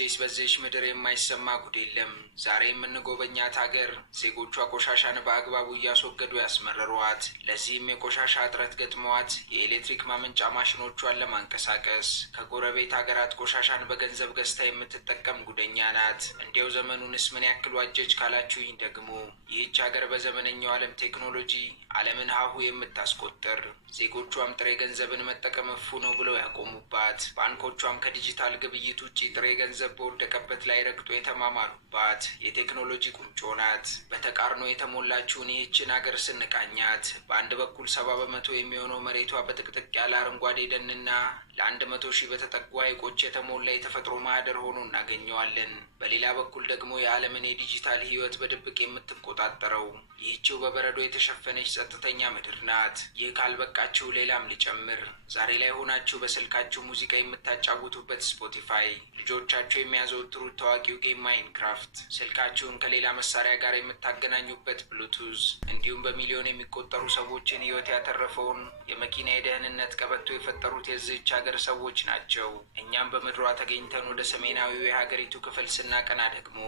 መቼስ በዚህች ምድር የማይሰማ ጉድ የለም። ዛሬ የምንጎበኛት ሀገር ዜጎቿ ቆሻሻን በአግባቡ እያስወገዱ ያስመረሯት፣ ለዚህም የቆሻሻ እጥረት ገጥመዋት የኤሌክትሪክ ማመንጫ ማሽኖቿን ለማንቀሳቀስ ከጎረቤት ሀገራት ቆሻሻን በገንዘብ ገዝታ የምትጠቀም ጉደኛ ናት። እንዲያው ዘመኑንስ ምን ያክል ዋጀች ካላችሁኝ ደግሞ ይህች ሀገር በዘመነኛው ዓለም ቴክኖሎጂ ዓለምን ሀሁ የምታስቆጥር፣ ዜጎቿም ጥሬ ገንዘብን መጠቀም እፉ ነው ብለው ያቆሙባት፣ ባንኮቿም ከዲጂታል ግብይት ውጭ ጥሬ ገንዘብ በወደቀበት ላይ ረግጦ የተማማሉባት የቴክኖሎጂ ቁንጮ ናት። በተቃርኖ የተሞላችውን ይህችን ሀገር ስንቃኛት በአንድ በኩል 70% የሚሆነው መሬቷ በጥቅጥቅ ያለ አረንጓዴ ደንና ለ100,000 በተጠጉ ሐይቆች የተሞላ የተፈጥሮ ማህደር ሆኖ እናገኘዋለን። በሌላ በኩል ደግሞ የዓለምን የዲጂታል ህይወት በድብቅ የምትቆጣጠረው ይህችው በበረዶ የተሸፈነች ጸጥተኛ ምድር ናት። ይህ ካልበቃችሁ ሌላም ልጨምር። ዛሬ ላይ ሆናችሁ በስልካችሁ ሙዚቃ የምታጫውቱበት ስፖቲፋይ፣ ልጆቻችሁ የሚያዘወትሩት ታዋቂው ጌም ማይንክራፍት፣ ስልካችሁን ከሌላ መሳሪያ ጋር የምታገናኙበት ብሉቱዝ፣ እንዲሁም በሚሊዮን የሚቆጠሩ ሰዎችን ህይወት ያተረፈውን የመኪና የደህንነት ቀበቶ የፈጠሩት የዚህች ሀገር ሰዎች ናቸው። እኛም በምድሯ ተገኝተን ወደ ሰሜናዊው የሀገሪቱ ክፍል ስናቀና ደግሞ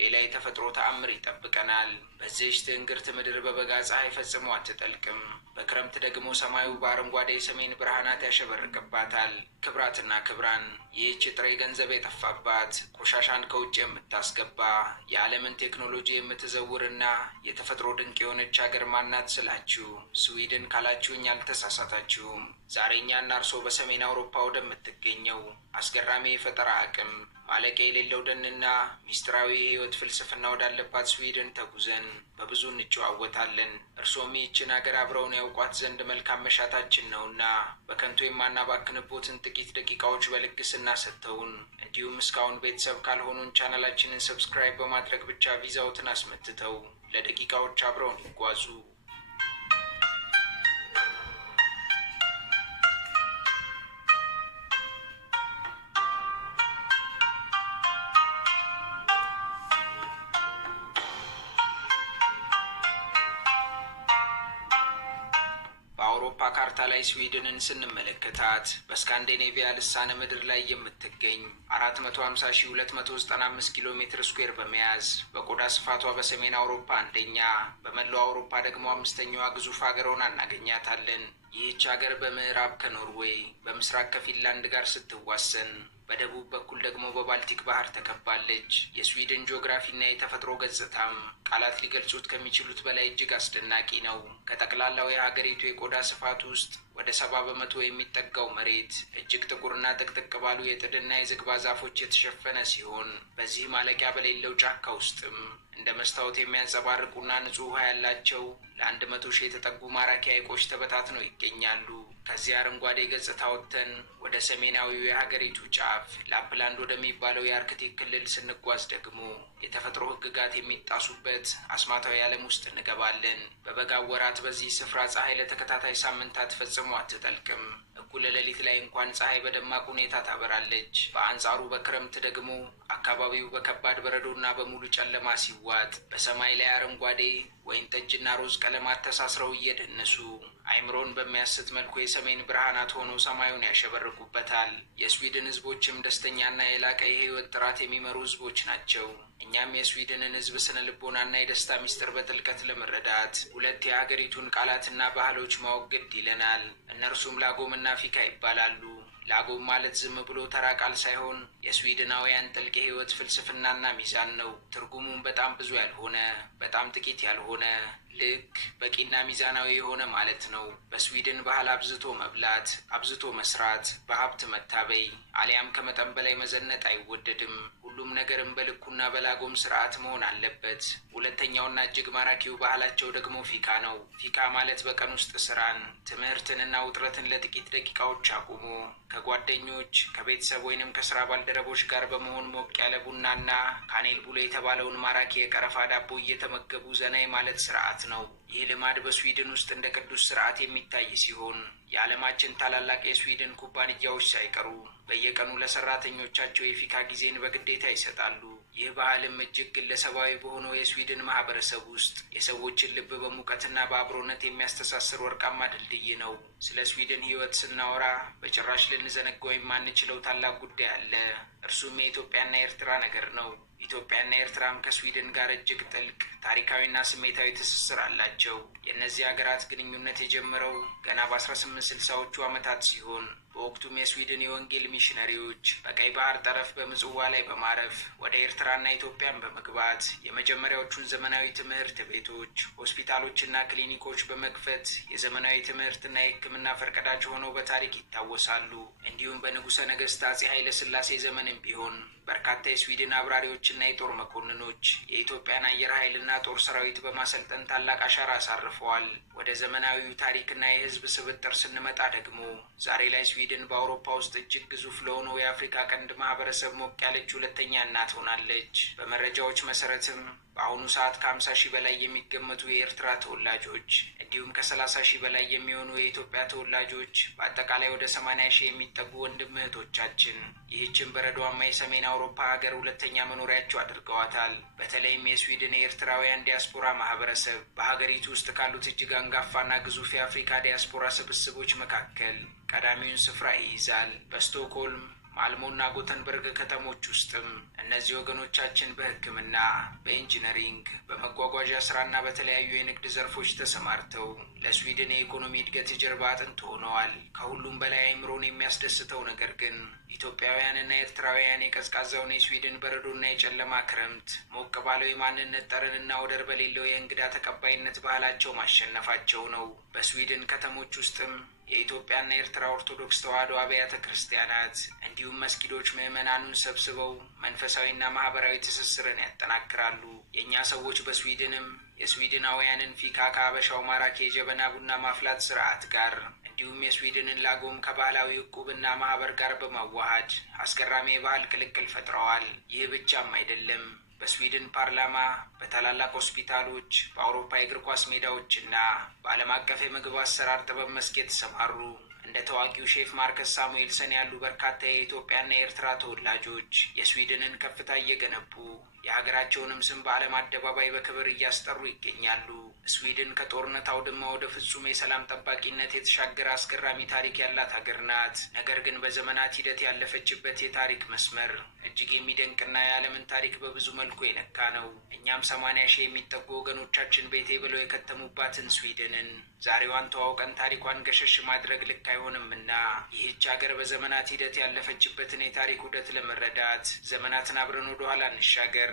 ሌላ የተፈጥሮ ተአምር ይጠብቀናል። በዚህች ትንግርት ምድር በበጋ ፀሐይ ፈጽሞ አትጠልቅም። በክረምት ደግሞ ሰማዩ በአረንጓዴ የሰሜን ብርሃናት ያሸበርቅባታል። ክብራትና ክብራን፣ ይህች ጥሬ ገንዘብ የጠፋባት ቆሻሻን ከውጭ የምታስገባ የዓለምን ቴክኖሎጂ የምትዘውርና የተፈጥሮ ድንቅ የሆነች ሀገር ማናት ስላችሁ ስዊድን ካላችሁኝ አልተሳሳታችሁም። ዛሬ እኛና እርሶ በሰሜን አውሮፓ ወደምትገኘው አስገራሚ የፈጠራ አቅም ማለቂያ የሌለው ደንና ሚስጥራዊ የህይወት ፍልስፍና ወዳለባት ስዊድን ተጉዘን በብዙ እንጨዋወታለን። እርሶም ይህችን ሀገር አብረውን ያውቋት ዘንድ መልካም መሻታችን ነውና በከንቱ የማናባክንቦትን ጥቂት ደቂቃዎች በልግስና ሰጥተውን፣ እንዲሁም እስካሁን ቤተሰብ ካልሆኑን ቻናላችንን ሰብስክራይብ በማድረግ ብቻ ቪዛዎትን አስመትተው ለደቂቃዎች አብረውን ይጓዙ። በአውሮፓ ካርታ ላይ ስዊድንን ስንመለከታት በስካንዲኔቪያ ልሳነ ምድር ላይ የምትገኝ 450,295 ኪሎ ሜትር ስኩዌር በመያዝ በቆዳ ስፋቷ በሰሜን አውሮፓ አንደኛ፣ በመላው አውሮፓ ደግሞ አምስተኛዋ ግዙፍ ሀገር ሆና እናገኛታለን። ይህች ሀገር በምዕራብ ከኖርዌይ፣ በምስራቅ ከፊንላንድ ጋር ስትዋሰን፣ በደቡብ በኩል ደግሞ በባልቲክ ባህር ተከባለች። የስዊድን ጂኦግራፊና የተፈጥሮ ገጽታም ቃላት ሊገልጹት ከሚችሉት በላይ እጅግ አስደናቂ ነው። ከጠቅላላው የሀገሪቱ የቆዳ ስፋት ውስጥ ወደ 70% የሚጠጋው መሬት እጅግ ጥቁርና ጥቅጥቅ ባሉ የጥድና የዝግባ ዛፎች የተሸፈነ ሲሆን በዚህ ማለቂያ በሌለው ጫካ ውስጥም እንደ መስታወት የሚያንጸባርቁና ንጹህ ውሃ ያላቸው ለ100,000 የተጠጉ ማራኪ ሐይቆች ተበታትነው ይገኛሉ። ከዚህ አረንጓዴ ገጽታ ወጥተን ወደ ሰሜናዊው የሀገሪቱ ጫፍ ላፕላንድ ወደሚባለው የአርክቲክ ክልል ስንጓዝ ደግሞ የተፈጥሮ ሕግጋት የሚጣሱበት አስማታዊ ዓለም ውስጥ እንገባለን። በበጋው ወራት በዚህ ስፍራ ፀሐይ ለተከታታይ ሳምንታት ፈጽሞ አትጠልቅም። እኩለ ሌሊት ላይ እንኳን ፀሐይ በደማቅ ሁኔታ ታበራለች። በአንጻሩ በክረምት ደግሞ አካባቢው በከባድ በረዶና በሙሉ ጨለማ ሲዋጥ በሰማይ ላይ አረንጓዴ፣ ወይን ጠጅና ሮዝ ቀለማት ተሳስረው እየደነሱ አይምሮን በሚያስት መልኩ የሰሜን ብርሃናት ሆነው ሰማዩን ያሸበርቁበታል። የስዊድን ህዝቦችም ደስተኛና የላቀ የህይወት ጥራት የሚመሩ ህዝቦች ናቸው። እኛም የስዊድንን ህዝብ ስነ ልቦናና የደስታ ሚስጥር በጥልቀት ለመረዳት ሁለት የሀገሪቱን ቃላትና ባህሎች ማወቅ ግድ ይለናል። እነርሱም ላጎምና ፊካ ይባላሉ። ላጎም ማለት ዝም ብሎ ተራ ቃል ሳይሆን የስዊድናውያን ጥልቅ የህይወት ፍልስፍናና ሚዛን ነው። ትርጉሙም በጣም ብዙ ያልሆነ፣ በጣም ጥቂት ያልሆነ፣ ልክ በቂና ሚዛናዊ የሆነ ማለት ነው። በስዊድን ባህል አብዝቶ መብላት፣ አብዝቶ መስራት፣ በሀብት መታበይ አሊያም ከመጠን በላይ መዘነጥ አይወደድም። ሁሉም ነገርም በልኩና በላጎም ስርዓት መሆን አለበት። ሁለተኛውና እጅግ ማራኪው ባህላቸው ደግሞ ፊካ ነው። ፊካ ማለት በቀን ውስጥ ስራን፣ ትምህርትንና ውጥረትን ለጥቂት ደቂቃዎች አቁሞ ከጓደኞች፣ ከቤተሰብ ወይንም ከስራ ባልደረቦች ጋር በመሆን ሞቅ ያለ ቡናና ካኔል ቡሎ የተባለውን ማራኪ የቀረፋ ዳቦ እየተመገቡ ዘና ማለት ስርዓት ነው። ይህ ልማድ በስዊድን ውስጥ እንደ ቅዱስ ስርዓት የሚታይ ሲሆን የዓለማችን ታላላቅ የስዊድን ኩባንያዎች ሳይቀሩ በየቀኑ ለሰራተኞቻቸው የፊካ ጊዜን በግዴታ ይሰጣሉ። ይህ ባህልም እጅግ ግለሰባዊ በሆነው የስዊድን ማህበረሰብ ውስጥ የሰዎችን ልብ በሙቀትና በአብሮነት የሚያስተሳስር ወርቃማ ድልድይ ነው። ስለ ስዊድን ሕይወት ስናወራ በጭራሽ ልንዘነጋው የማንችለው ታላቅ ጉዳይ አለ። እርሱም የኢትዮጵያና የኤርትራ ነገር ነው። ኢትዮጵያና ኤርትራም ከስዊድን ጋር እጅግ ጥልቅ ታሪካዊና ስሜታዊ ትስስር አላቸው። የእነዚህ ሀገራት ግንኙነት የጀመረው ገና በ1860ዎቹ ዓመታት ሲሆን በወቅቱም የስዊድን የወንጌል ሚሽነሪዎች በቀይ ባህር ጠረፍ በምጽዋ ላይ በማረፍ ወደ ኤርትራና ኢትዮጵያን በመግባት የመጀመሪያዎቹን ዘመናዊ ትምህርት ቤቶች፣ ሆስፒታሎችና ክሊኒኮች በመክፈት የዘመናዊ ትምህርትና የሕክምና ፈርቀዳጅ ሆነው በታሪክ ይታወሳሉ። እንዲሁም በንጉሠ ነገሥት አጼ ኃይለ ሥላሴ ዘመንም ቢሆን በርካታ የስዊድን አብራሪዎችና የጦር መኮንኖች የኢትዮጵያን አየር ኃይልና ጦር ሰራዊት በማሰልጠን ታላቅ አሻራ አሳርፈዋል። ወደ ዘመናዊው ታሪክና የሕዝብ ስብጥር ስንመጣ ደግሞ ዛሬ ላይ ስዊድን በአውሮፓ ውስጥ እጅግ ግዙፍ ለሆነው የአፍሪካ ቀንድ ማህበረሰብ ሞቅ ያለች ሁለተኛ እናት ሆናለች። በመረጃዎች መሰረትም በአሁኑ ሰዓት ከ50 ሺህ በላይ የሚገመቱ የኤርትራ ተወላጆች እንዲሁም ከ30 ሺህ በላይ የሚሆኑ የኢትዮጵያ ተወላጆች በአጠቃላይ ወደ 80 ሺህ የሚጠጉ ወንድም እህቶቻችን ይህችን በረዷማ የሰሜን አውሮፓ ሀገር ሁለተኛ መኖሪያቸው አድርገዋታል። በተለይም የስዊድን የኤርትራውያን ዲያስፖራ ማህበረሰብ በሀገሪቱ ውስጥ ካሉት እጅግ አንጋፋና ግዙፍ የአፍሪካ ዲያስፖራ ስብስቦች መካከል ቀዳሚውን ስፍራ ይይዛል። በስቶክሆልም ማልሞና ጎተንበርግ ከተሞች ውስጥም እነዚህ ወገኖቻችን በሕክምና፣ በኢንጂነሪንግ፣ በመጓጓዣ ስራና በተለያዩ የንግድ ዘርፎች ተሰማርተው ለስዊድን የኢኮኖሚ እድገት የጀርባ አጥንት ሆነዋል። ከሁሉም በላይ አእምሮን የሚያስደስተው ነገር ግን ኢትዮጵያውያንና ኤርትራውያን የቀዝቃዛውን የስዊድን በረዶና የጨለማ ክረምት ሞቅ ባለው የማንነት ጠረንና ወደር በሌለው የእንግዳ ተቀባይነት ባህላቸው ማሸነፋቸው ነው። በስዊድን ከተሞች ውስጥም የኢትዮጵያና የኤርትራ ኦርቶዶክስ ተዋሕዶ አብያተ ክርስቲያናት እንዲሁም መስጊዶች ምዕመናኑን ሰብስበው መንፈሳዊና ማህበራዊ ትስስርን ያጠናክራሉ። የእኛ ሰዎች በስዊድንም የስዊድናውያንን ፊካ ከአበሻው ማራኪ የጀበና ቡና ማፍላት ስርዓት ጋር እንዲሁም የስዊድንን ላጎም ከባህላዊ ዕቁብና ማህበር ጋር በማዋሃድ አስገራሚ የባህል ቅልቅል ፈጥረዋል። ይህ ብቻም አይደለም። በስዊድን ፓርላማ፣ በታላላቅ ሆስፒታሎች፣ በአውሮፓ የእግር ኳስ ሜዳዎችና በዓለም አቀፍ የምግብ አሰራር ጥበብ መስክ የተሰማሩ እንደ ታዋቂው ሼፍ ማርከስ ሳሙኤልሰን ያሉ በርካታ የኢትዮጵያና የኤርትራ ተወላጆች የስዊድንን ከፍታ እየገነቡ የሀገራቸውንም ስም በዓለም አደባባይ በክብር እያስጠሩ ይገኛሉ። ስዊድን ከጦርነት አውድማ ወደ ፍጹም የሰላም ጠባቂነት የተሻገረ አስገራሚ ታሪክ ያላት ሀገር ናት። ነገር ግን በዘመናት ሂደት ያለፈችበት የታሪክ መስመር እጅግ የሚደንቅና የዓለምን ታሪክ በብዙ መልኩ የነካ ነው። እኛም 80 ሺህ የሚጠጉ ወገኖቻችን ቤቴ ብለው የከተሙባትን ስዊድንን ዛሬዋን ተዋውቀን ታሪኳን ገሸሽ ማድረግ ልክ አይሆንምና ይህች ሀገር በዘመናት ሂደት ያለፈችበትን የታሪክ ውደት ለመረዳት ዘመናትን አብረን ወደኋላ እንሻገር።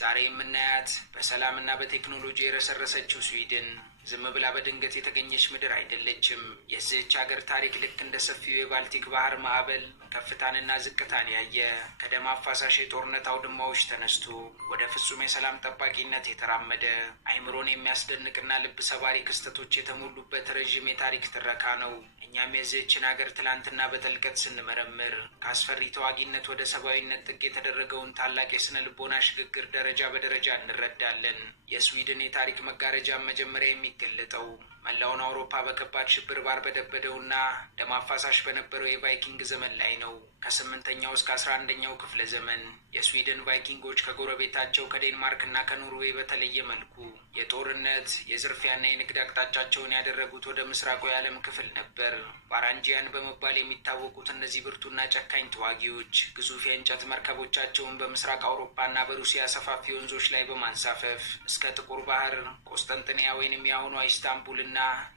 ዛሬ የምናያት በሰላምና በቴክኖሎጂ የረሰረሰችው ስዊድን ዝም ብላ በድንገት የተገኘች ምድር አይደለችም። የዚህች ሀገር ታሪክ ልክ እንደ ሰፊው የባልቲክ ባህር ማዕበል ከፍታንና ዝቅታን ያየ ከደም አፋሳሽ የጦርነት አውድማዎች ተነስቶ ወደ ፍጹም የሰላም ጠባቂነት የተራመደ አይምሮን የሚያስደንቅና ልብ ሰባሪ ክስተቶች የተሞሉበት ረዥም የታሪክ ትረካ ነው። እኛም የዚህችን ሀገር ትላንትና በጥልቀት ስንመረምር ከአስፈሪ ተዋጊነት ወደ ሰብአዊነት ጥግ የተደረገውን ታላቅ የስነ ልቦና ሽግግር ደረጃ በደረጃ እንረዳለን። የስዊድን የታሪክ መጋረጃ መጀመሪያ የሚገለጠው መላውን አውሮፓ በከባድ ሽብር ባርበደበደውና ደም አፋሳሽ በነበረው የቫይኪንግ ዘመን ላይ ነው። ከ8ኛው እስከ 11ኛው ክፍለ ዘመን የስዊድን ቫይኪንጎች ከጎረቤታቸው ከዴንማርክና ከኖርዌይ በተለየ መልኩ የጦርነት የዝርፊያና የንግድ አቅጣጫቸውን ያደረጉት ወደ ምስራቁ የዓለም ክፍል ነበር። ባራንጂያን በመባል የሚታወቁት እነዚህ ብርቱና ጨካኝ ተዋጊዎች ግዙፍ የእንጨት መርከቦቻቸውን በምስራቅ አውሮፓና በሩሲያ ሰፋፊ ወንዞች ላይ በማንሳፈፍ እስከ ጥቁር ባህር፣ ቆስጠንጥንያ ወይንም የአሁኗ ኢስታንቡልና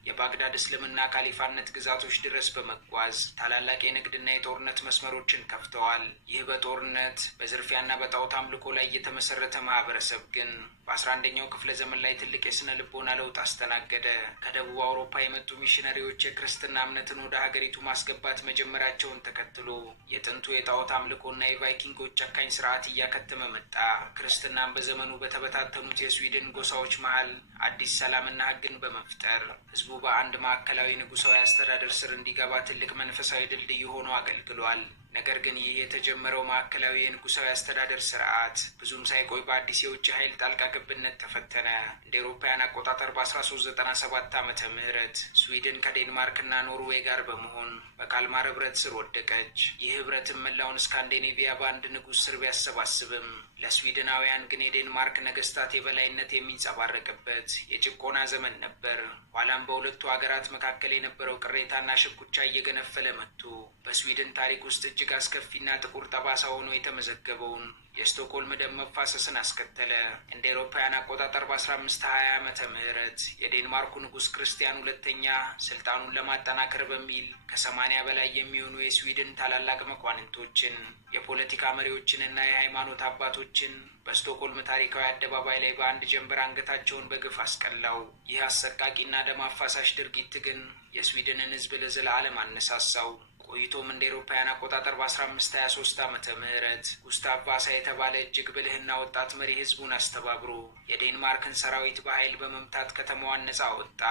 የባግዳድ እስልምና ካሊፋነት ግዛቶች ድረስ በመጓዝ ታላላቅ የንግድና የጦርነት መስመሮችን ከፍተዋል። ይህ በጦርነት በዝርፊያና በጣዖት አምልኮ ላይ የተመሰረተ ማህበረሰብ ግን በ11ኛው ክፍለ ዘመን ላይ ትልቅ የስነ ልቦና ለውጥ አስተናገደ። ከደቡብ አውሮፓ የመጡ ሚሽነሪዎች የክርስትና እምነትን ወደ ሀገሪቱ ማስገባት መጀመሪያቸውን ተከትሎ የጥንቱ የጣዖት አምልኮና የቫይኪንጎች ጨካኝ ስርዓት እያከተመ መጣ። ክርስትናን በዘመኑ በተበታተኑት የስዊድን ጎሳዎች መሃል አዲስ ሰላምና ሕግን በመፍጠር ህዝቡ በአንድ ማዕከላዊ ንጉሳዊ አስተዳደር ስር እንዲገባ ትልቅ መንፈሳዊ ድልድይ ሆኖ አገልግሏል። ነገር ግን ይህ የተጀመረው ማዕከላዊ የንጉሳዊ አስተዳደር ስርዓት ብዙም ሳይቆይ በአዲስ የውጭ ኃይል ጣልቃ ገብነት ተፈተነ። እንደ አውሮፓውያን አቆጣጠር በ1397 ዓመተ ምህረት ስዊድን ከዴንማርክና ኖርዌይ ጋር በመሆን በካልማር ህብረት ስር ወደቀች። ይህ ህብረትም መላውን ስካንዲኔቪያ በአንድ ንጉሥ ስር ቢያሰባስብም ለስዊድናውያን ግን የዴንማርክ ነገስታት የበላይነት የሚንጸባረቅበት የጭቆና ዘመን ነበር። ኋላም በሁለቱ ሀገራት መካከል የነበረው ቅሬታና ሽኩቻ እየገነፈለ መጥቶ በስዊድን ታሪክ ውስጥ እጅግ አስከፊና ጥቁር ጠባሳ ሆኖ የተመዘገበውን የስቶክሆልም ደም መፋሰስን አስከተለ። እንደ አውሮፓውያን አቆጣጠር በ1520 ዓመተ ምህረት የዴንማርኩ ንጉሥ ክርስቲያን ሁለተኛ ስልጣኑን ለማጠናከር በሚል ከ80 በላይ የሚሆኑ የስዊድን ታላላቅ መኳንንቶችን፣ የፖለቲካ መሪዎችንና የሃይማኖት አባቶችን በስቶክሆልም ታሪካዊ አደባባይ ላይ በአንድ ጀንበር አንገታቸውን በግፍ አስቀላው። ይህ አሰቃቂና ደም አፋሳሽ ድርጊት ግን የስዊድንን ህዝብ ለዘላለም አነሳሳው። ቆይቶም እንደ አውሮፓውያን አቆጣጠር በ1523 ዓመተ ምህረት ጉስታቭ ቫሳ የተባለ እጅግ ብልህና ወጣት መሪ ህዝቡን አስተባብሮ የዴንማርክን ሰራዊት በኃይል በመምታት ከተማዋን ነጻ ወጣ።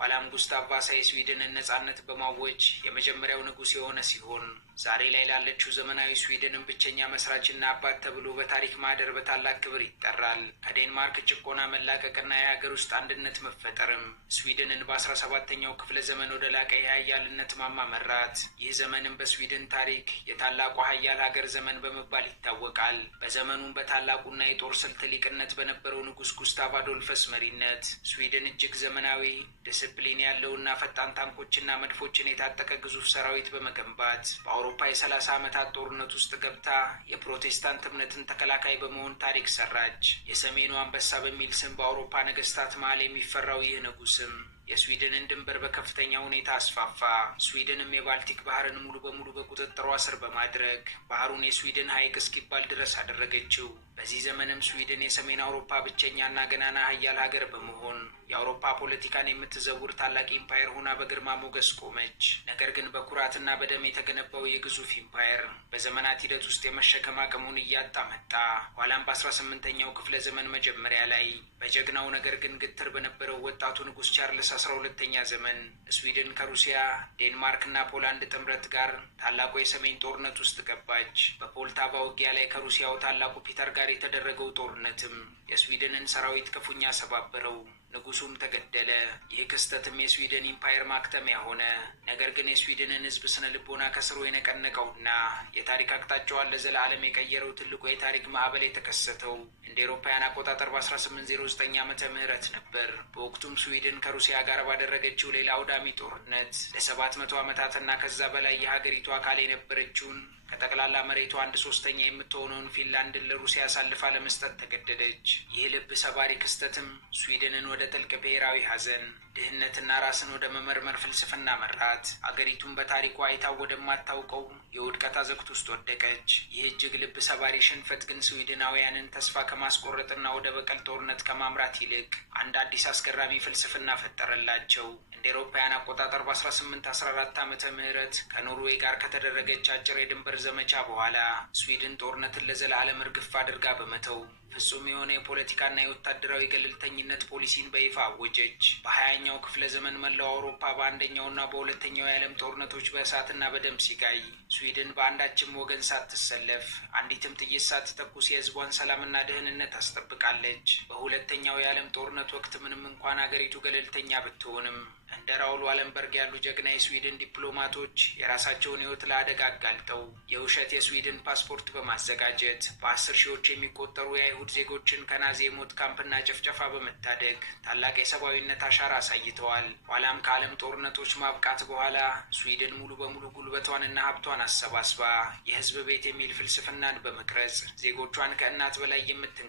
ኋላም ጉስታቭ ቫሳ የስዊድንን ነጻነት በማወጅ የመጀመሪያው ንጉሥ የሆነ ሲሆን ዛሬ ላይ ላለችው ዘመናዊ ስዊድንን ብቸኛ መስራችና አባት ተብሎ በታሪክ ማህደር በታላቅ ክብር ይጠራል። ከዴንማርክ ጭቆና መላቀቅና የሀገር ውስጥ አንድነት መፈጠርም ስዊድንን በ17ኛው ክፍለ ዘመን ወደ ላቀ የሀያልነት ማማ መራት። ይህ ዘመንም በስዊድን ታሪክ የታላቁ ሀያል ሀገር ዘመን በመባል ይታወቃል። በዘመኑም በታላቁና የጦር ስልት ሊቅነት በነበረው ንጉሥ ጉስታቭ አዶልፈስ መሪነት ስዊድን እጅግ ዘመናዊ፣ ዲስፕሊን ያለውና ፈጣን ታንኮችና መድፎችን የታጠቀ ግዙፍ ሰራዊት በመገንባት በአውሮፓ የ30 ዓመታት ጦርነት ውስጥ ገብታ የፕሮቴስታንት እምነትን ተከላካይ በመሆን ታሪክ ሰራች። የሰሜኑ አንበሳ በሚል ስም በአውሮፓ ነገስታት መሃል የሚፈራው ይህ ንጉስም የስዊድንን ድንበር በከፍተኛ ሁኔታ አስፋፋ። ስዊድንም የባልቲክ ባህርን ሙሉ በሙሉ በቁጥጥሯ ስር በማድረግ ባህሩን የስዊድን ሐይቅ እስኪባል ድረስ አደረገችው። በዚህ ዘመንም ስዊድን የሰሜን አውሮፓ ብቸኛና ገናና ሀያል ሀገር በመሆን የአውሮፓ ፖለቲካን የምትዘውር ታላቅ ኢምፓየር ሆና በግርማ ሞገስ ቆመች። ነገር ግን በኩራትና በደም የተገነባው የግዙፍ ኢምፓየር በዘመናት ሂደት ውስጥ የመሸከም አቅሙን እያጣ መጣ። ኋላም በ18ኛው ክፍለ ዘመን መጀመሪያ ላይ በጀግናው ነገር ግን ግትር በነበረው ወጣቱ ንጉሥ ቻርልስ 12ኛ ዘመን ስዊድን ከሩሲያ፣ ዴንማርክና ፖላንድ ጥምረት ጋር ታላቁ የሰሜን ጦርነት ውስጥ ገባች። በፖልታቫ ውጊያ ላይ ከሩሲያው ታላቁ ፒተር ጋር የተደረገው ጦርነትም የስዊድንን ሰራዊት ክፉኛ ሰባበረው። ንጉሱም ተገደለ። ይህ ክስተትም የስዊድን ኢምፓየር ማክተሚያ ሆነ። ነገር ግን የስዊድንን ህዝብ ስነ ልቦና ከስሩ የነቀነቀውና የታሪክ አቅጣጫዋን ለዘላለም የቀየረው ትልቁ የታሪክ ማዕበል የተከሰተው እንደ አውሮፓውያን አቆጣጠር በ1809 ዓመተ ምህረት ነበር። በወቅቱም ስዊድን ከሩሲያ ጋር ባደረገችው ሌላ አውዳሚ ጦርነት ለ700 ዓመታትና ከዛ በላይ የሀገሪቱ አካል የነበረችውን ከጠቅላላ መሬቱ 1/3 የምትሆነውን ፊንላንድን ለሩሲያ አሳልፋ ለመስጠት ተገደደች። ይህ ልብ ሰባሪ ክስተትም ስዊድንን ወደ ጥልቅ ብሔራዊ ሐዘን፣ ድህነትና ራስን ወደ መመርመር ፍልስፍና መራት። አገሪቱን በታሪኳ አይታው ወደማታውቀው የውድቀት አዘቅት ውስጥ ወደቀች። ይህ እጅግ ልብ ሰባሪ ሽንፈት ግን ስዊድናውያንን ተስፋ ከማስቆረጥና ወደ በቀል ጦርነት ከማምራት ይልቅ አንድ አዲስ አስገራሚ ፍልስፍና ፈጠረላቸው። እንደ አውሮፓውያን አቆጣጠር በ1814 ዓመተ ምህረት ከኖርዌይ ጋር ከተደረገች አጭር የድንበር ዘመቻ በኋላ ስዊድን ጦርነትን ለዘላለም እርግፍ አድርጋ በመተው ፍጹም የሆነ የፖለቲካና የወታደራዊ ገለልተኝነት ፖሊሲን በይፋ አወጀች። በ20ኛው ክፍለ ዘመን መላው አውሮፓ በአንደኛውና በሁለተኛው የዓለም ጦርነቶች በእሳትና በደም ሲጋይ ስዊድን በአንዳችም ወገን ሳትሰለፍ አንዲትም ጥይት ሳትተኩስ የህዝቧን ሰላምና ደህንነት አስጠብቃለች። በሁለተኛው የዓለም ጦርነት ወቅት ምንም እንኳን አገሪቱ ገለልተኛ ብትሆንም እንደ ራውል ዋለንበርግ ያሉ ጀግና የስዊድን ዲፕሎማቶች የራሳቸውን ህይወት ለአደጋ አጋልጠው የውሸት የስዊድን ፓስፖርት በማዘጋጀት በ10 ሺዎች የሚቆጠሩ የአይሁድ ዜጎችን ከናዚ የሞት ካምፕና ጭፍጨፋ በመታደግ ታላቅ የሰብአዊነት አሻራ አሳይተዋል። ኋላም ከዓለም ጦርነቶች ማብቃት በኋላ ስዊድን ሙሉ በሙሉ ጉልበቷንና ሀብቷን አሰባስባ የህዝብ ቤት የሚል ፍልስፍናን በመቅረጽ ዜጎቿን ከእናት በላይ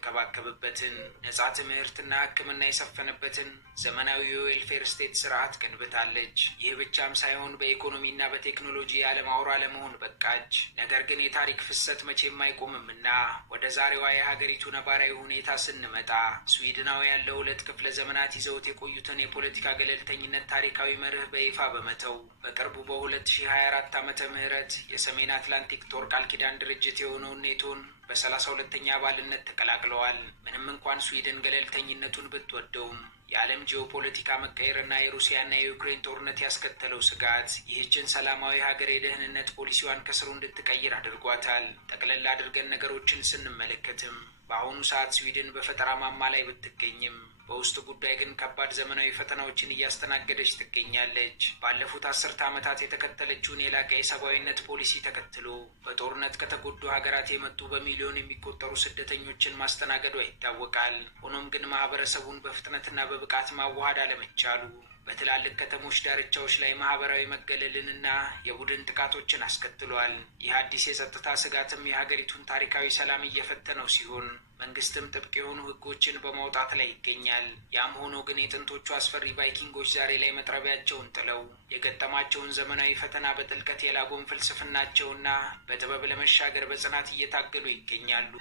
የምትንከባከብበትን ነጻ ትምህርትና ሕክምና የሰፈነበትን ዘመናዊ የዌልፌር ስቴት ስርዓት ገንብታለች። ይህ ብቻም ሳይሆን በኢኮኖሚና በቴክኖሎጂ የዓለም አውራ ለመሆን በቃች። ነገር ግን የታሪክ ፍሰት መቼም አይቆምምና ወደ ዛሬዋ የሀገሪቱ ነባራዊ ሁኔታ ስንመጣ ስዊድናውያን ለሁለት ክፍለ ዘመናት ይዘውት የቆዩትን የፖለቲካ ገለልተኝነት ታሪካዊ መርህ በይፋ በመተው በቅርቡ በ2024 ዓመተ ምህረት የሰሜን አትላንቲክ ጦር ቃል ኪዳን ድርጅት የሆነውን ኔቶን በ32ኛ አባልነት ተቀላቅለዋል። ምንም እንኳን ስዊድን ገለልተኝነቱን ብትወደውም የዓለም ጂኦፖለቲካ መቀየርና የሩሲያና የዩክሬን ጦርነት ያስከተለው ስጋት ይህችን ሰላማዊ ሀገር የደህንነት ፖሊሲዋን ከስሩ እንድትቀይር አድርጓታል። ጠቅለል አድርገን ነገሮችን ስንመለከትም በአሁኑ ሰዓት ስዊድን በፈጠራ ማማ ላይ ብትገኝም በውስጥ ጉዳይ ግን ከባድ ዘመናዊ ፈተናዎችን እያስተናገደች ትገኛለች። ባለፉት 10 ዓመታት የተከተለችውን የላቀ የሰብአዊነት ፖሊሲ ተከትሎ በጦርነት ከተጎዱ ሀገራት የመጡ በሚሊዮን የሚቆጠሩ ስደተኞችን ማስተናገዷ ይታወቃል። ሆኖም ግን ማህበረሰቡን በፍጥነትና በብቃት ማዋሃድ አለመቻሉ በትላልቅ ከተሞች ዳርቻዎች ላይ ማህበራዊ መገለልንና የቡድን ጥቃቶችን አስከትሏል። ይህ አዲስ የጸጥታ ስጋትም የሀገሪቱን ታሪካዊ ሰላም እየፈተነው ሲሆን መንግስትም ጥብቅ የሆኑ ህጎችን በማውጣት ላይ ይገኛል። ያም ሆኖ ግን የጥንቶቹ አስፈሪ ቫይኪንጎች ዛሬ ላይ መጥረቢያቸውን ጥለው የገጠማቸውን ዘመናዊ ፈተና በጥልቀት የላጎን ፍልስፍናቸውና በጥበብ ለመሻገር በጽናት እየታገሉ ይገኛሉ።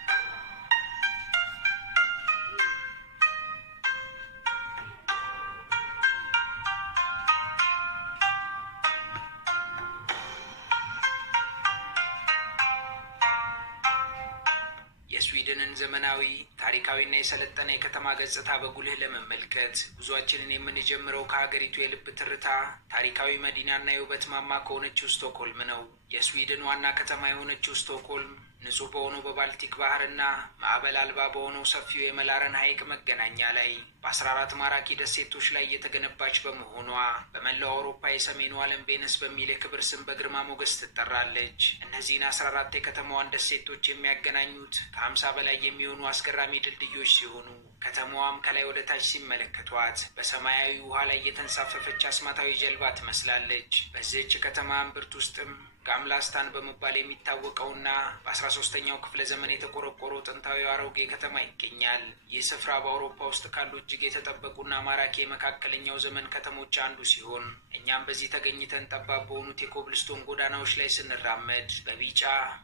የስዊድንን ዘመናዊ ታሪካዊና የሰለጠነ የከተማ ገጽታ በጉልህ ለመመልከት ጉዟችንን የምንጀምረው ከሀገሪቱ የልብ ትርታ ታሪካዊ መዲናና የውበት ማማ ከሆነችው ስቶክሆልም ነው። የስዊድን ዋና ከተማ የሆነችው ስቶክሆልም ንጹህ በሆነው በባልቲክ ባህርና ማዕበል አልባ በሆነው ሰፊው የመላረን ሐይቅ መገናኛ ላይ በ14 ማራኪ ደሴቶች ላይ የተገነባች በመሆኗ በመላው አውሮፓ የሰሜኑ ዓለም ቬነስ በሚል የክብር ስም በግርማ ሞገስ ትጠራለች። እነዚህን 14 የከተማዋን ደሴቶች የሚያገናኙት ከ50 በላይ የሚሆኑ አስገራሚ ድልድዮች ሲሆኑ ከተማዋም ከላይ ወደ ታች ሲመለከቷት በሰማያዊ ውሃ ላይ የተንሳፈፈች አስማታዊ ጀልባ ትመስላለች። በዚህች ከተማ እምብርት ውስጥም ጋምላስታን በመባል የሚታወቀውና በ13ኛው ክፍለ ዘመን የተቆረቆረው ጥንታዊ አሮጌ ከተማ ይገኛል። ይህ ስፍራ በአውሮፓ ውስጥ ካሉ እጅግ የተጠበቁና ማራኪ የመካከለኛው ዘመን ከተሞች አንዱ ሲሆን እኛም በዚህ ተገኝተን ጠባብ በሆኑት የኮብልስቶን ጎዳናዎች ላይ ስንራመድ በቢጫ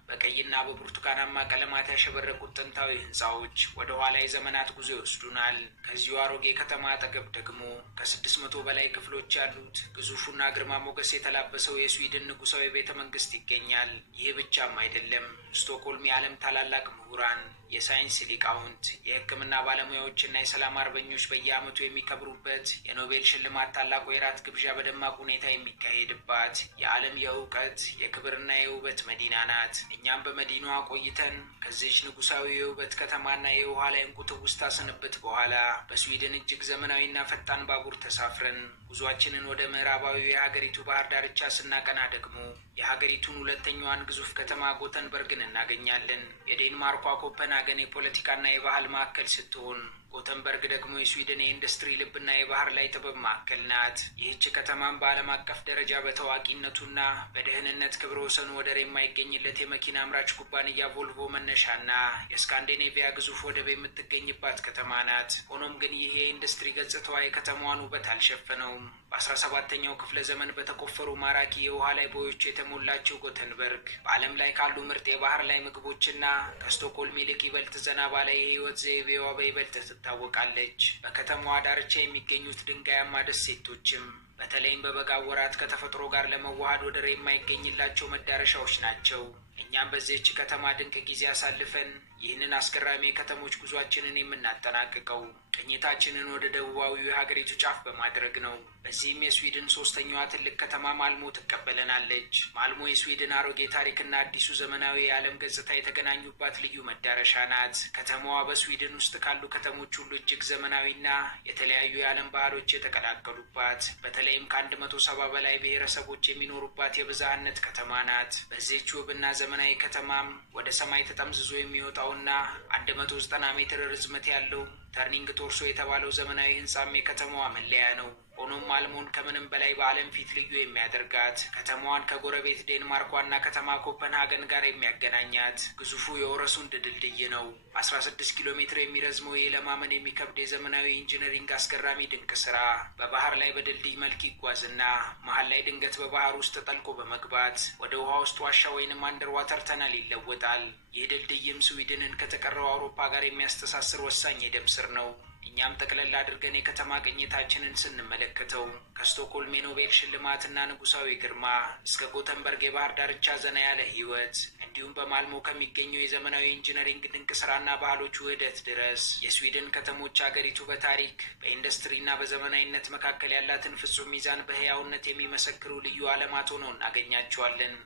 በቀይና በብርቱካናማ ቀለማት ያሸበረቁት ጥንታዊ ህንፃዎች ወደ ኋላ የዘመናት ጉዞ ይወስዱናል። ከዚሁ አሮጌ ከተማ አጠገብ ደግሞ ከ600 በላይ ክፍሎች ያሉት ግዙፉና ግርማ ሞገስ የተላበሰው የስዊድን ንጉሳዊ ቤተ መንግስት ይገኛል። ይህ ብቻም አይደለም። ስቶክሆልም የዓለም ታላላቅ ምሁራን፣ የሳይንስ ሊቃውንት፣ የሕክምና ባለሙያዎችና የሰላም አርበኞች በየዓመቱ የሚከብሩበት የኖቤል ሽልማት ታላቁ የራት ግብዣ በደማቅ ሁኔታ የሚካሄድባት የዓለም የእውቀት የክብርና የውበት መዲና ናት። እኛም በመዲናዋ ቆይተን ከዚች ንጉሳዊ የውበት ከተማና የውሃ ላይ እንቁ ትውስታ ስንብት በኋላ በስዊድን እጅግ ዘመናዊና ፈጣን ባቡር ተሳፍረን ጉዟችንን ወደ ምዕራባዊ የሀገሪቱ ባህር ዳርቻ ስናቀና ደግሞ የሀገሪቱን ሁለተኛዋን ግዙፍ ከተማ ጎተንበርግን እናገኛለን። የዴንማርኳ ኮፐንሃገን የፖለቲካና የባህል ማዕከል ስትሆን ጎተንበርግ ደግሞ የስዊድን የኢንዱስትሪ ልብና የባህር ላይ ጥበብ ማዕከል ናት። ይህች ከተማም በዓለም አቀፍ ደረጃ በታዋቂነቱና በደህንነት ክብረ ወሰኑ ወደር የማይገኝለት የመኪና አምራች ኩባንያ ቮልቮ መነሻና የስካንዲኔቪያ ግዙፍ ወደብ የምትገኝባት ከተማ ናት። ሆኖም ግን ይህ የኢንዱስትሪ ገጽታዋ የከተማዋን ውበት አልሸፈነውም። በ17ኛው ክፍለ ዘመን በተቆፈሩ ማራኪ የውሃ ላይ ቦዮች የተሞላችው ጎተንበርግ በዓለም ላይ ካሉ ምርጥ የባህር ላይ ምግቦችና ከስቶክሆልም ይልቅ ይበልጥ ዘና ባለ የህይወት ዘይቤዋ በይበልጥ ትታወቃለች። በከተማዋ ዳርቻ የሚገኙት ድንጋያማ ደሴቶችም በተለይም በበጋ ወራት ከተፈጥሮ ጋር ለመዋሃድ ወደር የማይገኝላቸው መዳረሻዎች ናቸው። እኛም በዚህች ከተማ ድንቅ ጊዜ አሳልፈን ይህንን አስገራሚ የከተሞች ጉዟችንን የምናጠናቅቀው ቅኝታችንን ወደ ደቡባዊው የሀገሪቱ ጫፍ በማድረግ ነው። በዚህም የስዊድን ሶስተኛዋ ትልቅ ከተማ ማልሞ ትቀበለናለች። ማልሞ የስዊድን አሮጌ ታሪክና አዲሱ ዘመናዊ የዓለም ገጽታ የተገናኙባት ልዩ መዳረሻ ናት። ከተማዋ በስዊድን ውስጥ ካሉ ከተሞች ሁሉ እጅግ ዘመናዊና የተለያዩ የዓለም ባህሎች የተቀላቀሉባት በተለይም ከ170 በላይ ብሔረሰቦች የሚኖሩባት የብዝሃነት ከተማ ናት። በዚህች ውብና ዘመናዊ ከተማም ወደ ሰማይ ተጠምዝዞ የሚወጣውና 190 ሜትር ርዝመት ያለው ተርኒንግ ቶርሶ የተባለው ዘመናዊ ህንጻም የከተማዋ መለያ ነው። ሆኖም ማልሞን ከምንም በላይ በዓለም ፊት ልዩ የሚያደርጋት ከተማዋን ከጎረቤት ዴንማርክ ዋና ከተማ ኮፐንሃገን ጋር የሚያገናኛት ግዙፉ የኦረሱንድ ድልድይ ነው። 16 ኪሎ ሜትር የሚረዝመው ይህ ለማመን የሚከብድ የዘመናዊ ኢንጂነሪንግ አስገራሚ ድንቅ ስራ በባህር ላይ በድልድይ መልክ ይጓዝና መሀል ላይ ድንገት በባህር ውስጥ ጠልቆ በመግባት ወደ ውሃ ውስጥ ዋሻ ወይንም አንደር ዋተር ተነል ይለወጣል። ይህ ድልድይም ስዊድንን ከተቀረው አውሮፓ ጋር የሚያስተሳስር ወሳኝ የደም ስር ነው። እኛም ጠቅለል አድርገን የከተማ ቅኝታችንን ስንመለከተው ከስቶክሆልም የኖቤል ሽልማትና ንጉሳዊ ግርማ እስከ ጎተንበርግ የባህር ዳርቻ ዘና ያለ ህይወት እንዲሁም በማልሞ ከሚገኘው የዘመናዊ ኢንጂነሪንግ ድንቅ ስራና ባህሎች ውህደት ድረስ የስዊድን ከተሞች አገሪቱ በታሪክ በኢንዱስትሪና በዘመናዊነት መካከል ያላትን ፍጹም ሚዛን በህያውነት የሚመሰክሩ ልዩ ዓለማት ሆነው እናገኛቸዋለን።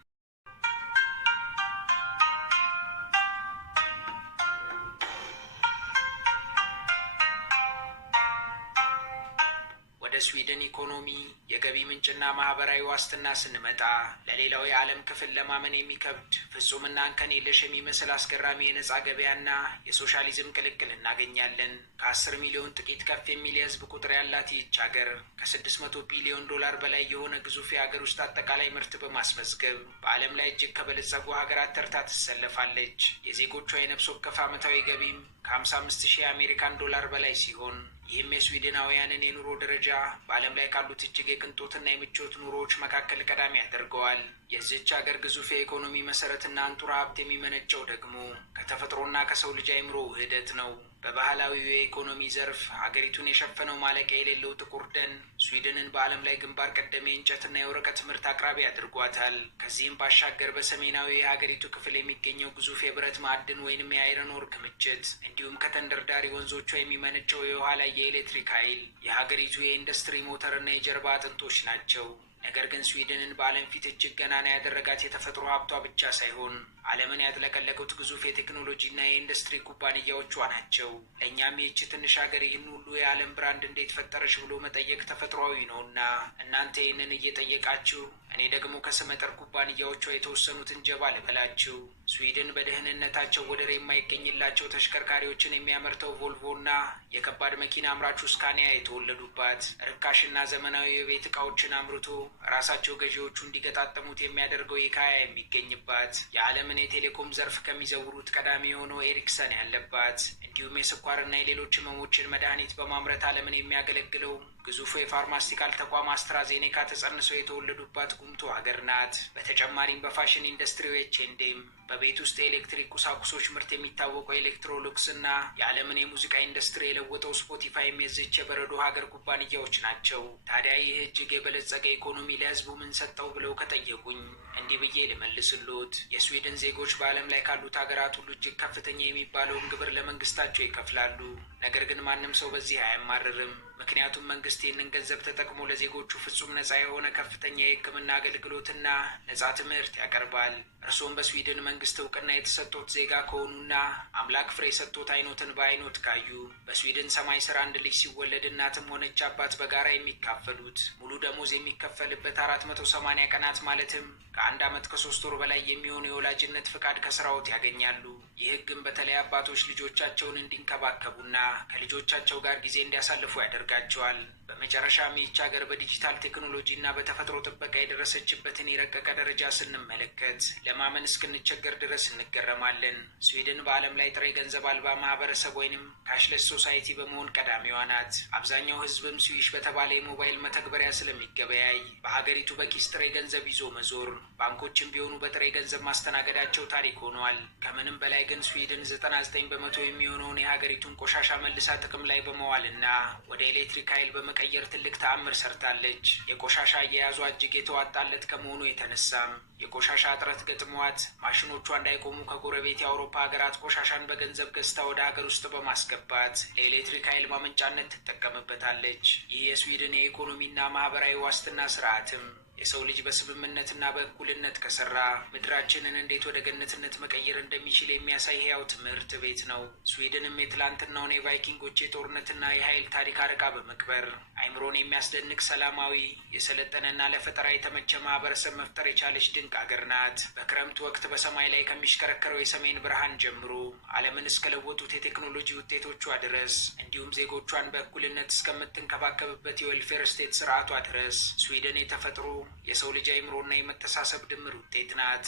ስዊድን ኢኮኖሚ የገቢ ምንጭና ማህበራዊ ዋስትና ስንመጣ ለሌላው የዓለም ክፍል ለማመን የሚከብድ ፍጹምና እንከን የለሽ የሚመስል አስገራሚ የነጻ ገበያና የሶሻሊዝም ቅልቅል እናገኛለን። ከ10 ሚሊዮን ጥቂት ከፍ የሚል የህዝብ ቁጥር ያላት ይህች ሀገር ከ600 ቢሊዮን ዶላር በላይ የሆነ ግዙፍ የሀገር ውስጥ አጠቃላይ ምርት በማስመዝገብ በዓለም ላይ እጅግ ከበለጸጉ ሀገራት ተርታ ትሰለፋለች። የዜጎቿ የነፍስ ወከፍ ዓመታዊ ገቢም ከ55,000 የአሜሪካን ዶላር በላይ ሲሆን ይህም የስዊድናውያንን የኑሮ ደረጃ በዓለም ላይ ካሉት እጅግ የቅንጦትና የምቾት ኑሮዎች መካከል ቀዳሚ ያደርገዋል። የዚህች ሀገር ግዙፍ የኢኮኖሚ መሰረትና አንጡራ ሀብት የሚመነጨው ደግሞ ከተፈጥሮና ከሰው ልጅ አእምሮ ውህደት ነው። በባህላዊው የኢኮኖሚ ዘርፍ ሀገሪቱን የሸፈነው ማለቂያ የሌለው ጥቁር ደን ስዊድንን በዓለም ላይ ግንባር ቀደም የእንጨትና የወረቀት ምርት አቅራቢ አድርጓታል። ከዚህም ባሻገር በሰሜናዊ የሀገሪቱ ክፍል የሚገኘው ግዙፍ የብረት ማዕድን ወይንም የአይረን ወር ክምችት እንዲሁም ከተንደርዳሪ ወንዞቿ የሚመነጨው የውሃ ላይ የኤሌክትሪክ ኃይል የሀገሪቱ የኢንዱስትሪ ሞተርና የጀርባ አጥንቶች ናቸው። ነገር ግን ስዊድንን በዓለም ፊት እጅግ ገናና ያደረጋት የተፈጥሮ ሀብቷ ብቻ ሳይሆን ዓለምን ያጥለቀለቁት ግዙፍ የቴክኖሎጂና የኢንዱስትሪ ኩባንያዎቿ ናቸው። ለእኛም ይህች ትንሽ ሀገር ይህን ሁሉ የዓለም ብራንድ እንዴት ፈጠረች ብሎ መጠየቅ ተፈጥሯዊ ነውና እናንተ ይህንን እየጠየቃችሁ እኔ ደግሞ ከስመጥር ኩባንያዎቿ የተወሰኑትን ጀባ ልበላችሁ። ስዊድን በደህንነታቸው ወደር የማይገኝላቸው ተሽከርካሪዎችን የሚያመርተው ቮልቮና የከባድ መኪና አምራቹ ስካኒያ የተወለዱባት፣ ርካሽና ዘመናዊ የቤት ዕቃዎችን አምርቶ ራሳቸው ገዢዎቹ እንዲገጣጠሙት የሚያደርገው ኢካያ የሚገኝባት፣ የዓለምን የቴሌኮም ዘርፍ ከሚዘውሩት ቀዳሚ የሆነው ኤሪክሰን ያለባት፣ እንዲሁም የስኳርና የሌሎች ህመሞችን መድኃኒት በማምረት ዓለምን የሚያገለግለው ግዙፉ የፋርማሲካል ተቋም አስትራዜኔካ ተጸንሰው የተወለዱባት ጉምቱ ሀገር ናት። በተጨማሪም በፋሽን ኢንዱስትሪው ኤችኤንዴም፣ በቤት ውስጥ የኤሌክትሪክ ቁሳቁሶች ምርት የሚታወቀው ኤሌክትሮሉክስ እና የዓለምን የሙዚቃ ኢንዱስትሪ የለወጠው ስፖቲፋይ የዚች የበረዶ ሀገር ኩባንያዎች ናቸው። ታዲያ ይህ እጅግ የበለጸገ ኢኮኖሚ ለህዝቡ ምን ሰጠው ብለው ከጠየቁኝ እንዲህ ብዬ ልመልስልዎት። የስዊድን ዜጎች በዓለም ላይ ካሉት ሀገራት ሁሉ እጅግ ከፍተኛ የሚባለውን ግብር ለመንግስታቸው ይከፍላሉ። ነገር ግን ማንም ሰው በዚህ አያማርርም። ምክንያቱም መንግስት ይህንን ገንዘብ ተጠቅሞ ለዜጎቹ ፍጹም ነጻ የሆነ ከፍተኛ የሕክምና አገልግሎትና ነጻ ትምህርት ያቀርባል። እርስዎም በስዊድን መንግስት እውቅና የተሰጡት ዜጋ ከሆኑና አምላክ ፍሬ የሰጡት አይኖትን በአይኖት ካዩ በስዊድን ሰማይ ስር አንድ ልጅ ሲወለድ እናትም ሆነች አባት በጋራ የሚካፈሉት ሙሉ ደሞዝ የሚከፈልበት 480 ቀናት ማለትም ከ1 ዓመት ከ3 ወር በላይ የሚሆኑ የወላጅነት ፍቃድ ከስራዎት ያገኛሉ። ይህ ህግም በተለይ አባቶች ልጆቻቸውን እንዲንከባከቡና ከልጆቻቸው ጋር ጊዜ እንዲያሳልፉ ያደርጋቸዋል። በመጨረሻም ይህች ሀገር በዲጂታል ቴክኖሎጂና በተፈጥሮ ጥበቃ የደረሰችበትን የረቀቀ ደረጃ ስንመለከት ለማመን እስክንቸገር ድረስ እንገረማለን። ስዊድን በዓለም ላይ ጥሬ ገንዘብ አልባ ማህበረሰብ ወይንም ካሽለስ ሶሳይቲ በመሆን ቀዳሚዋ ናት። አብዛኛው ህዝብም ስዊሽ በተባለ የሞባይል መተግበሪያ ስለሚገበያይ በሀገሪቱ በኪስ ጥሬ ገንዘብ ይዞ መዞር፣ ባንኮችም ቢሆኑ በጥሬ ገንዘብ ማስተናገዳቸው ታሪክ ሆኗል። ከምንም በላይ ግን ስዊድን 99 በመቶ የሚሆነውን የሀገሪቱን ቆሻሻ መልሳ ጥቅም ላይ በመዋልና ወደ ኤሌክትሪክ ኃይል በመቀየር ትልቅ ተአምር ሰርታለች። የቆሻሻ አያያዟ እጅግ የተዋጣለት ከመሆኑ የተነሳም የቆሻሻ እጥረት ገጥሟት ማሽኖቿ እንዳይቆሙ ከጎረቤት የአውሮፓ ሀገራት ቆሻሻን በገንዘብ ገዝታ ወደ ሀገር ውስጥ በማስገባት ለኤሌክትሪክ ኃይል ማመንጫነት ትጠቀምበታለች። ይህ የስዊድን የኢኮኖሚና ማህበራዊ ዋስትና ስርዓትም የሰው ልጅ በስምምነትና በእኩልነት ከሰራ ምድራችንን እንዴት ወደ ገነትነት መቀየር እንደሚችል የሚያሳይ ህያው ትምህርት ቤት ነው። ስዊድንም የትላንትናውን የቫይኪንጎች የጦርነትና የኃይል ታሪክ አርቃ በመቅበር አይምሮን የሚያስደንቅ ሰላማዊ፣ የሰለጠነና ለፈጠራ የተመቸ ማህበረሰብ መፍጠር የቻለች ድንቅ አገር ናት። በክረምት ወቅት በሰማይ ላይ ከሚሽከረከረው የሰሜን ብርሃን ጀምሮ ዓለምን እስከለወጡት የቴክኖሎጂ ውጤቶቿ ድረስ እንዲሁም ዜጎቿን በእኩልነት እስከምትንከባከብበት የዌልፌር ስቴት ስርዓቷ ድረስ ስዊድን የተፈጥሮ የሰው ልጅ አይምሮና የመተሳሰብ ድምር ውጤት ናት።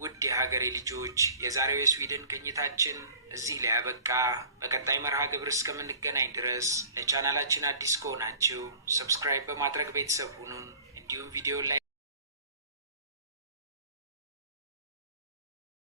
ውድ የሀገሬ ልጆች የዛሬው የስዊድን ቅኝታችን እዚህ ላይ ያበቃ። በቀጣይ መርሃ ግብር እስከምንገናኝ ድረስ ለቻናላችን አዲስ ከሆናችሁ ሰብስክራይብ በማድረግ ቤተሰብ ሁኑን። እንዲሁም ቪዲዮ ላይ